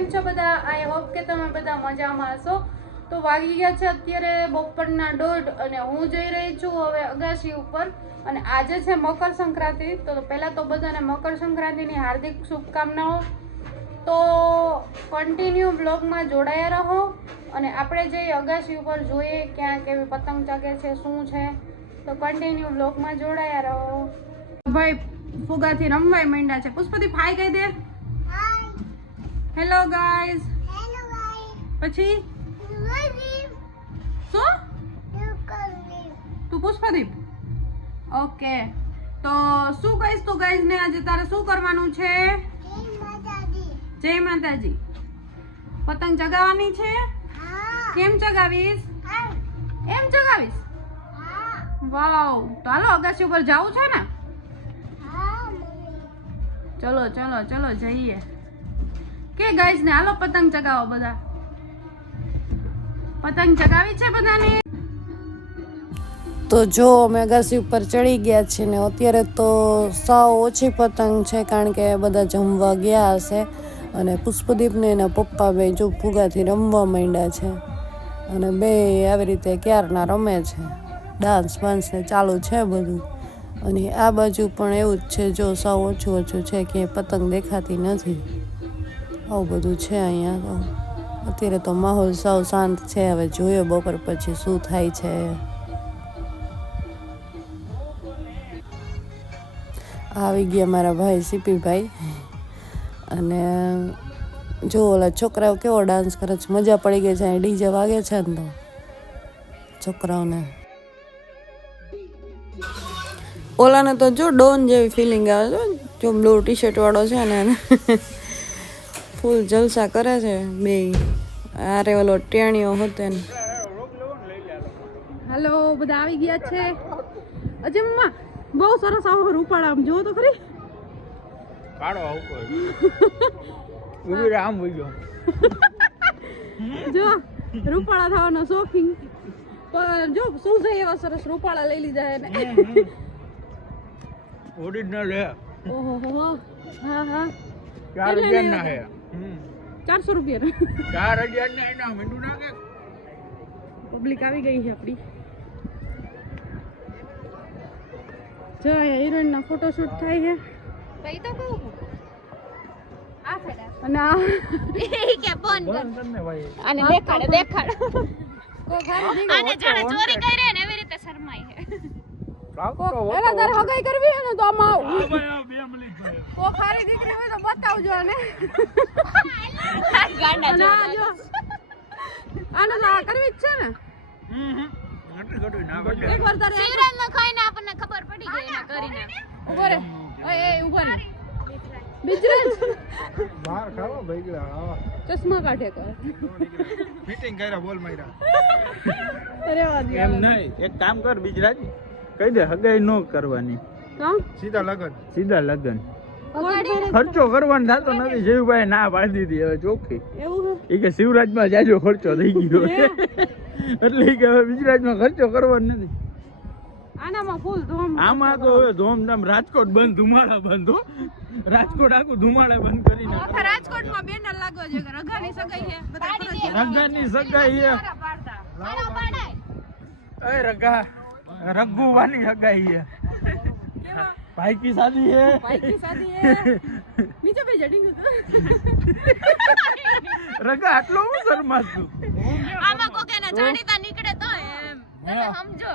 કેમ છો બધા? આઈ હોપ કે તમે બધા મજામાં હશો. તો વાગી ગયા છે અત્યારે બપોરના 1:30 અને હું જઈ રહી છું હવે અગાશી ઉપર. અને આજે છે મકર સંક્રાંતિ. તો પહેલા તો બધાને મકર સંક્રાંતિની હાર્દિક શુભકામનાઓ. તો કન્ટિન્યુ બ્લોગમાં જોડાયા રહો અને આપણે જઈએ અગાશી ઉપર, જોઈએ ક્યાં કેવી પતંગ ચગે છે, શું છે. તો કન્ટિન્યુ બ્લોગમાં જોડાયા રહો. ભાઈ ફુગાથી રમવાય માંડ્યા છે. પુષ્પદીપ હાય કહી દે. Hello guys. પછી શું તું પુષ્પદીપ? ઓકે, તો શું કહીશ તું ગાઈઝ ને? આજે તારે શું કરવાનું છે? જય માતાજી. પતંગ ચગાવવાની છે? કેમ ચગાવીશ? એમ ચગાવીશ? વાવ. તો હાલો અગાસી ઉપર જવું છે ને? ચલો ચલો ચલો જઈએ. કે ગાઈઝ ને હાલો પતંગ ચગાવો. બધા પતંગ ચગાવી છે બધાને? તો જો અમે અગાસી ઉપર ચડી ગયા છીએ ને અત્યારે તો સાવ ઓછી પતંગ છે, કારણ કે બધા જમવા ગયા હશે. અને પુષ્પદીપ ને એના પપ્પા બે જો ફુગાથી રમવા માંડ્યા છે અને બે આવી રીતે ક્યારના રમે છે. ડાન્સ બાન્સ ને ચાલુ છે બધું. અને આ બાજુ પણ એવું જ છે, જો સાવ ઓછું ઓછું છે, કે પતંગ દેખાતી નથી. આવું બધું છે અહીંયા. તો અત્યારે તો માહોલ સાવ શાંત છે. હવે જોઈએ બપોર પછી શું થાય છે. આવી ગયા મારા ભાઈ સીપીભાઈ. અને જો ઓલા છોકરાઓ કેવો ડાન્સ કરે છે, મજા પડી ગઈ છે. ડીજે વાગે છે ને તો છોકરાઓને. ઓલાને તો જો ડોન જેવી ફિલિંગ આવે છે. જો બ્લુ ટી શર્ટ વાળો છે ને ફૂલ જલસા કરે છે બે. આરે ઓલો ટેણીઓ હતો ને. હેલો, બધા આવી ગયા છે. અજય મમ્મા બહુ સરસ આવો રૂપાળા. આમ જો તો ખરી. કાળો આવું ઉભી આમ હોઈ ગયો. જો રૂપાળા થવાનો શોખીન. પણ જો શું છે એવા સરસ રૂપાળા લઈ લીધા એને. ઓરિજિનલ હે. ઓહો હો. હા હા 4000 ના હે. 400 રૂપિયા. 4000 ના એના મીંડું નાખે. પબ્લિક આવી ગઈ છે આપડી. જો અહીંયા હિરોઈન ના ફોટોશૂટ થાય છે. ભાઈ તો કહું આ ફેડા અને આ કે ફોન કર ને ભાઈ. આને દેખાડ કો ખાલી આને જાણે ચોરી કરી ને એવી રીતે શરમાય છે. એલા તારે હગાઈ કરવી હે ને તો આમ આવ. ભાઈ બે મલિક ભાઈ. કો ખારી દીકરી હોય તો બતાવજો આને. ગાંડા અને આ જો આને તો આ કરવી જ છે ને. ઘટી ઘટી ના બદલે. એક વાર તારે શિવરાજ નો ખાઈને આપણને ખબર પડી ગઈ એના કરીને. ઉભો રે. ઓય એ ઉભો રે. બિજરાજ બહાર ખાવા ભાઈ ગયા. ચશ્મા કાઢે કર. મીટિંગ કર્યા બોલ માર્યા. અરે વાહ દી. એમ નહીં, એક કામ કર બીજરાજ, કહી દે હગાઈ નો કરવાની, કામ સીધા લગન. સીધા લગન. વગાડી ખર્ચો કરવાનો થતો નથી. જયુભાઈ ના પાડી દીધી હવે ચોખ્ખી. એવું એ કે શિવરાજમાં જાજો ખર્ચો થઈ ગયો એટલે કે હવે બીજરાજમાં ખર્ચો કરવાનો નથી. આનામાં ફૂલ ધોમ. આમાં તો હવે ધોમધામ. રાજકોટ બંધ, ધુમાડા બંધ હો. રાજકોટ આખું ધુમાડે બંધ કરી નાખે. આખા રાજકોટમાં બેનર લાગવો છે કે રઘાની સગાઈ છે. બધા ફરજિયાત. રંગાની સગાઈ છે. મારો પાડાય એ રગા રઘુવાની સગાઈ છે. ભાઈ કી શાદી है. भाई की शादी है. नीचे भेजा डिंग. રગા આટલો હું શરમાસ છું. આમાં કોકે ના જાણીતા નીકળે તો એમ તમે સમજો.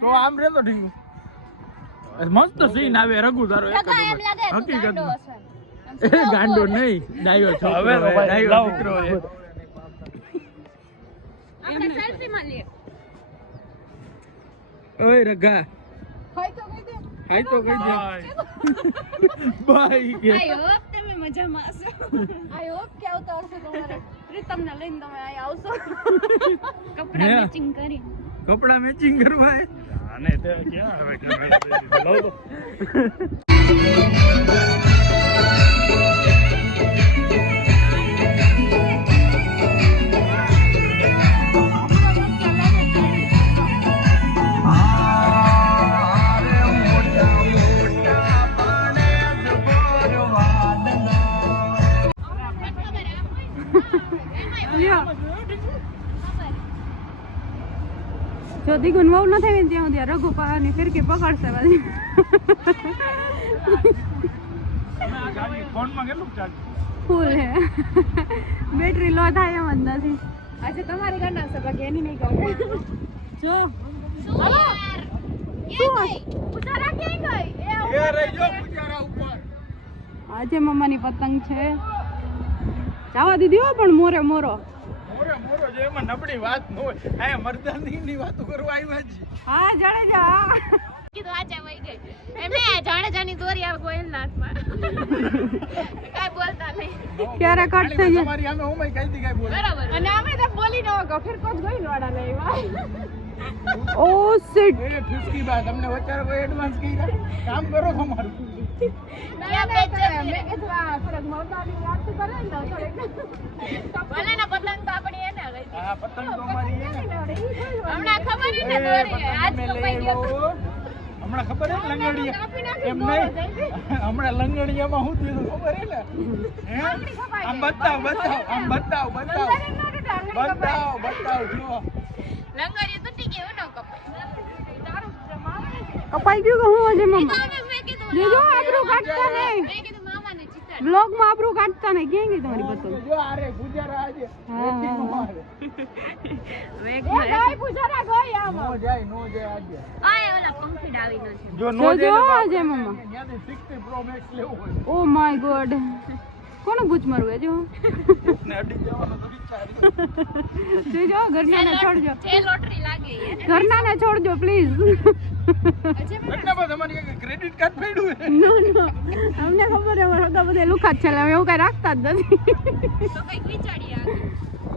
તો આમ રે તો ઠીક. મસ્ત સીન આવે રઘુ તારો. એક લગા એમ લાગે તું ગાંડો હકીકતમાં હશે. એ ગાંડો નહીં, ડાયો છોકરો હે, ડાયો દીકરો હે. આપણે સેલ્ફી માં લઈએ. ઓય રગા હાય તો કહી દે. હાય તો કહી દે. બાય કે આઈ હોપ તમે મજામાં હશો. આઈ હોપ કે આવતા વર્ષે તમારે પ્રીતમ ને લઈને તમે અહીં આવશો. કપડા હે. મેચિંગ કરી. કપડા મેચિંગ કરવા હે. આને તે ક્યાં હવે કેમેરા લો. જો દીગુન વહુ ન થાય ને ત્યાં સુધી રઘુ પાવાની ફિરકી પકડશે બધી. ફોનમાં કેટલું ચાર્જ? ફૂલ હે. બેટરી લો થાય એમ જ નથી. આજે તમારી ઘરના છે બાકી એની નહીં કરે. જો હાલો પૂજારા ક્યાં ગઈ? એ રહી જો પૂજારા ઉપર. આજે મમ્માની પતંગ છે. જવા દીધી હો પણ મોરે મોરો. મોરો જે એમાં નબળી વાત ન હોય. આ મરદાની વાતો કરવા આવ્યા છે. હા જાડેજા. કીધું આજે વહી ગઈ એમને જાણેજાની દોરી આવે કોઈના હાથમાં કાઈ બોલતા નહીં ક્યારે કટ થઈ જાય તમારી આમે ઓમે કઈ દી કઈ બોલે. બરાબર અને અમે તો બોલી ન ગયો ફિર કોચ ગઈ લોડા લેવા. ઓ શિટ. એ ફિસ્કી બા તમને વચાર કોઈ એડવાન્સ કર્યા કામ કરો તમારું. ના બે મેં કીધું આ ફરક મોટાની વાત કરે ને થોડીક. ભલે ના પતંગ તો આપણી એને ગઈ આ પતંગ તો અમારી હે ને. હમણાં ખબર ને દોરી આજ તો પઈ ગયો હમણાં ખબર હે લંગડિયા એમ નહીં હમણાં લંગડિયામાં હું થયું ખબર હે ને હે આમ બતાવ જો લંગરિયું તૂટી ગયું ન કપાઈ ગયું કે હું આજે મમ્મા કપાય મેં કીધું જોજો આબરૂ કાઢતા નહીં મેં કીધું મામાને ચિત્તા બ્લોગ માં આબરૂ કાઢતા નહીં ક્યાં ગઈ તમારી પતંગ જો આરે ગુજારા આજે પૂજારા ગઈ આમ નો જાય આજે આય ઓલા પંખીડા આવી નો છે જો નો જોજો જાય આજે મમ્મા ત્યાંથી 60 પ્રો મેક્સ લેવું હોય ઓ માય ગોડ કોને બૂચ મારવું જો ને અડી જવાનો તો વિચાર જોજો ઘરનાને છોડજો જે લોટરી લાગે એ ઘરનાને છોડજો પ્લીઝ એટલે બસ અમારી ક્રેડિટ કાર્ડ પડ્યું હે નો નો અમને ખબર હે અમારા હગા બધા લુખા જ છે એટલે અમે એવું કઈ રાખતા જ નથી તો કઈ ખીચડી આવે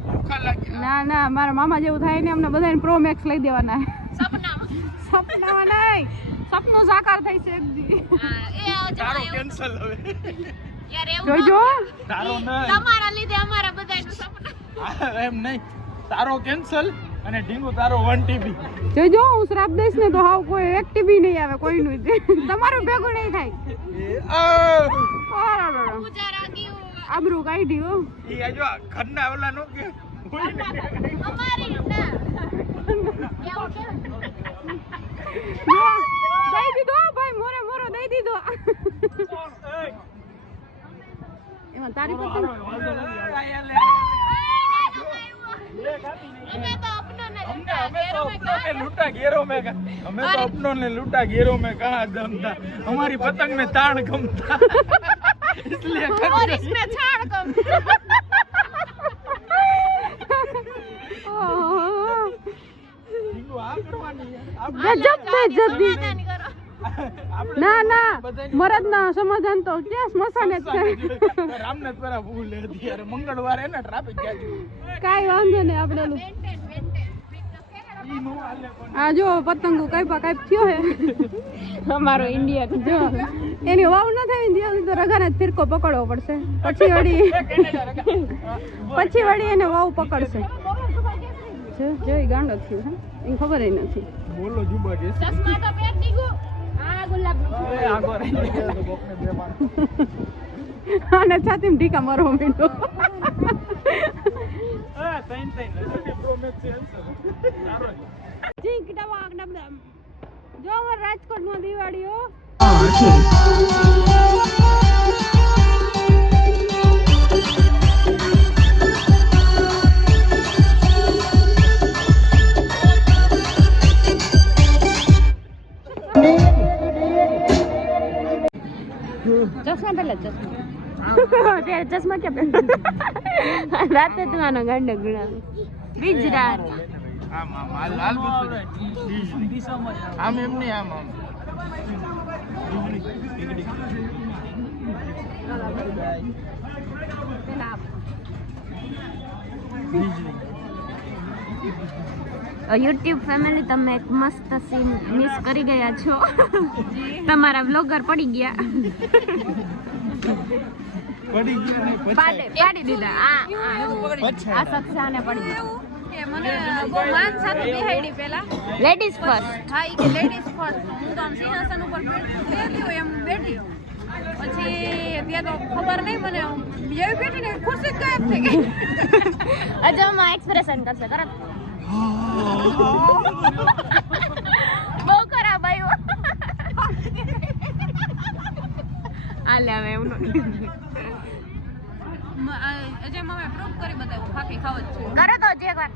ભૂખા લાગ્યા ના ના મારા મામા જેવું થાય ને અમને બધાને પ્રો મેક્સ લઈ દેવાના સપનામાં સપનામાં નહીં સપનું સાકાર થઈ છે એક દી હા એ તારો કેન્સલ હવે યાર એવું જોજો તારો નહીં તમારા લીધે અમારા બધાનું સપના એમ નહીં તારો કેન્સલ અને ઢીંગુ તારો 1 TB જોજો હું શ્રાપ દઈશ ને તો હાવ કોઈ એક ટીવી નહીં આવે કોઈનું જ. તમારું ભેગું નહીં થાય પૂજારા ગયું આબરૂ કાઢી હો ઈ આ જો ઘરના ઓલા નો કે અમારી ના જો, દઈ દીધો ભાઈ મોરે મોરો દઈ દીધો એમાં તારી પતંગ અમે તો અપનાને लूटा घेरो में हमें तो अपनों ने लूटा घेरो में कहा दम था हमारी पतंग में ताड़ कम था इसलिए और इसमें छाड़ कम ગજબ બેજતી नहीं करो ના ના મરદ ના સમાધાન તો ક્યાં સ્મશાને જ છે રામનાથપુરા ભૂલ હતી યાર મંગળવારે હે ને ટ્રાફિક જાજી કાઈ વાંધો નહીં આપણે આ જો પતંગો કાપા કાપ થયો હે અમારો ઇન્ડિયા જો એની વાવ ન થાય ને ત્યાં તો રગાને જ ફિરકો પકડવો પડશે પછી વળી એને વાવ પકડશે જો એ ગાંડો થયો હે એને ખબર ય નથી બોલો જુબા કે चश्मा तो पहन दीगू हां गुलाब એ આગો રહી ગયો તો બોકને બે માર અને છાતીમાં ઢીકા મારવો માંડ્યો આ તૈન નથી પ્રો મેક્સ આન્સર સારો ચીક ડવાક ડબડમ જો અમાર રાજકોટમાં દિવાળીઓ ચશ્મા પહેલા ચશ્મા ત્યારે ચશ્મા ક્યાં પહેલા રાતે તું આનો ગાંડો ગુણા બીજરાત આમ લાલ બસ આમ એમ નહીં આમ યુટ્યુબ ફેમિલી તમે એક મસ્ત સીન મિસ કરી ગયા છો તમારા વ્લોગર પડી ગયા પડી ગયા નહીં પાડી દીધા આ શખ્સ આને પડી ગયા કે મને બહુ માન સાથે બેહાડી પેલા લેડીઝ ફર્સ્ટ હા ઈ કે લેડીઝ ફર્સ્ટ હું તો આમ સિંહાસન ઉપર બેઠી હોય એમ બેઠી પછી ત્યાં તો ખબર નહીં મને જેવી બેઠી ને ખુરશી જ ગાયબ થઈ ગઈ અજમાં એક્સપ્રેશન કરશે તરત બહુ ખરાબ આવ્યો આલે હવે એમ અજય મમ્મી પ્રૂફ કરી બતાવ્યું ફાકી ખાવ જ છે કરો તો જે એકવાર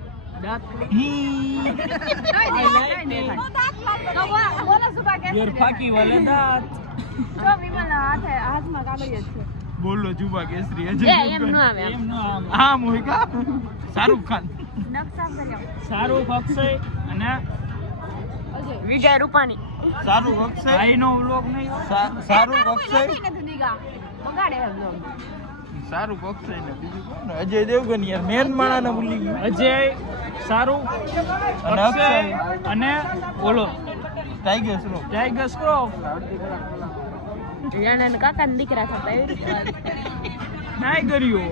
તો બોલો સુભા કે ફાકી વાલે દાંત જો વિમલ હાથમાં કાગળિયો છે બોલો જુબા કેસરી એ એમ નો આવે એમ નો આમ હોય કા શાહરુખ ખાન નકશા કર્યો શાહરુખ અક્ષય અને વિજય રૂપાણી શાહરુખ અક્ષય ભાઈનો વ્લોગ નહીં શાહરુખ અક્ષય બગાડે એમ શાહરુખ અક્ષય ને બીજું કોણ અજય દેવગન યાર મેન માણાને ભૂલી ગયો અજય શાહરુખ અને અક્ષય અને ઓલો ટાઈગર શ્રોફ જાણે કાકા ના દીકરા થતા એવી રીતે ટાઈગરીઓ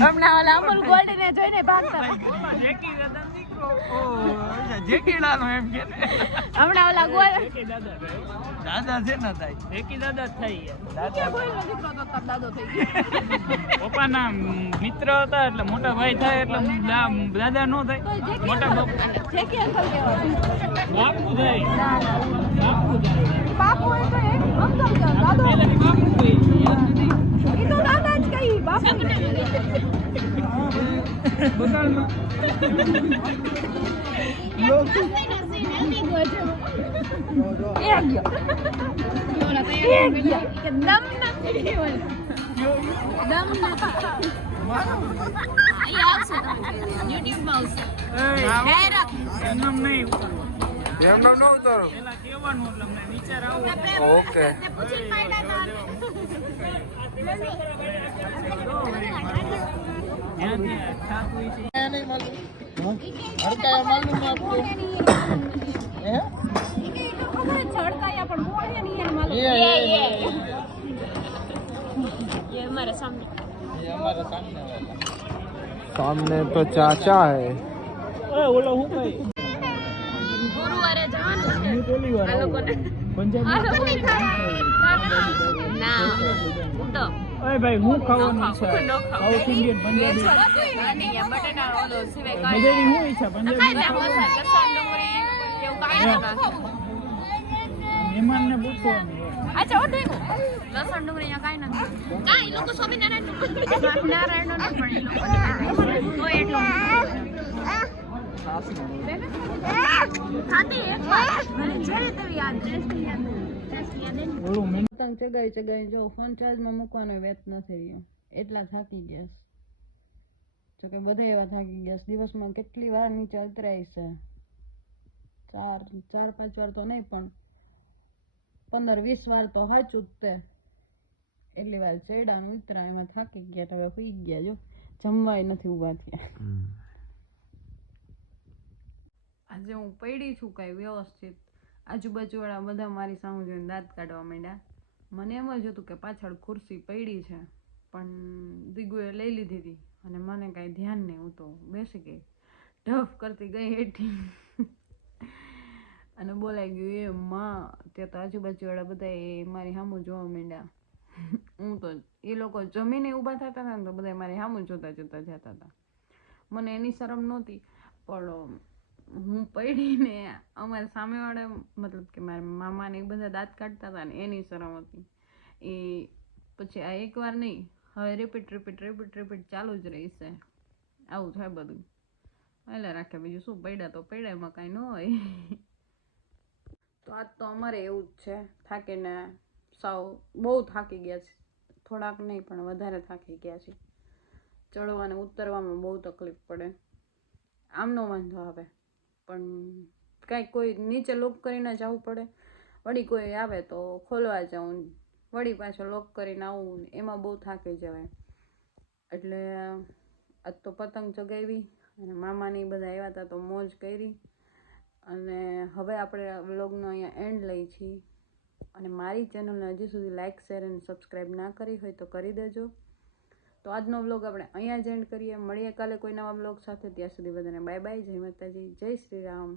હમણાં ઓલા અમુલ ગોલ્ડ ને જોઈને ભાગતા જેકી દાદા દીકરો ઓ જેકી લાલો એમ કે હમણાં ઓલા ગોલ્ડ દાદા છે ને થાય જેકી દાદા થઈ દાદા પપ્પાના મિત્ર હતા એટલે મોટા ભાઈ થાય એટલે દાદા નો થાય મોટા બાપુ બાપુ થાય બાપુ એ તો એક અંકલ છે દાદો બાપુ થઈ એ તો દાદા જ કહી બાપુ બગાલમાં એ ગયો કે દમ નથી દમ એમનામ નહીં એમનામ ન ઉતારો પેલા કેવાનું એટલે અમને વિચાર આવો ઓકે છડકાયા પણ બોલ્યા નહીં એને માલુમ ये हमारे सामने सामने तो चाचा है ઓલો હું કઈ ગુરુવારે જવાનું છે પેલી વાર આ લોકોને પંજાબી આ લોકોને ના હું તો ઓય ભાઈ હું ખાવાનું ન ઈચ્છા ખાવ. સાઉથ ઇન્ડિયન પંજાબી બટેટા ઓલો સિવાય બધાની હું ઈચ્છા ખાઈ પંજાબી લે લસણ ડુંગળી એવું કાંઈ ન મહેમાનને પૂછવાનું અચ્છા ઓઢે લસણ ડુંગળી અહીંયા કાંઈ નથી કાંઈ લોકો સ્વામિનારાયણ નું નથી પણ એ લોકો તો એટલું ખાતી એક વાર મને જોઈએ તેવી યાદ ડ્રેસની યાદ ઓલું મેં પતંગ ચગાવી જો ફોન ચાર્જમાં મૂકવાનો વેત નથી રહ્યો એટલા થાકી ગયા છે. જો કે બધા એવા થાકી ગયા છે. દિવસમાં કેટલી વાર નીચે ઉતરાય છે 4-5 વાર તો નહીં પણ 15-20 વાર તો સાચું જ તે એટલી વાર ચડ્યા ઉતરા એમાં થાકી ગયા તો હવે સુઈ ગયા જો જમવાય નથી ઊભા થયા. આજે હું પડી છું કાંઈ વ્યવસ્થિત આજુબાજુવાળા બધા મારી સામે જોઈને દાંત કાઢવા માંડ્યા. મને એમ જ હતું કે પાછળ ખુરશી પડી છે પણ દીગુએ લઈ લીધી હતી અને મને કાંઈ ધ્યાન નહીં. હું તો બેસી ગઈ ઢફ કરતી ગઈ હેઠી અને બોલાઈ ગયું એ માં. ત્યાં તો આજુબાજુવાળા બધા એ મારી સામું જોવા માંડ્યા. હું તો એ લોકો જમીને ઊભા થતા હતા ને તો બધા મારી સામું જોતા જતા હતા. મને એની શરમ નહોતી પણ હું પડીને અમારા સામેવાળા મતલબ કે મારા મામાને એ બધા દાંત કાઢતા હતા ને એની શરમ હતી. એ પછી આ એકવાર નહીં હવે રિપીટ ચાલુ જ રહેશે. આવું થાય બધું એટલે રાખે બીજું શું પડ્યા તો પડ્યા એમાં કાંઈ ન હોય. તો આજ તો અમારે એવું જ છે થાકીને સાવ બહુ થાકી ગયા છે. થોડાક નહીં પણ વધારે થાકી ગયા છે. ચડવાને ઉતરવામાં બહુ તકલીફ પડે. આમનો વાંધો આવે પણ કાંઈક કોઈ નીચે લોક કરીને જવું પડે. વળી કોઈ આવે તો ખોલવા જાઉં વળી પાછો લોક કરીને આવું એમાં બહુ થાકી જવાય. એટલે આજ તો પતંગ ચગાવી અને મામાની બધા આવ્યા હતા તો મોજ કરી. અને હવે આપણે વ્લોગનો અહીંયા એન્ડ લઈ છીએ. અને મારી ચેનલને હજી સુધી લાઇક શેર અને સબસ્ક્રાઈબ ના કરી હોય તો કરી દેજો. તો આજનો વ્લોગ આપણે અહીંયા જ એન્ડ કરીએ. મળીએ કાલે કોઈ નવા વ્લોગ સાથે. ત્યાં સુધી બધાને બાય બાય. જય માતાજી, જય શ્રી રામ.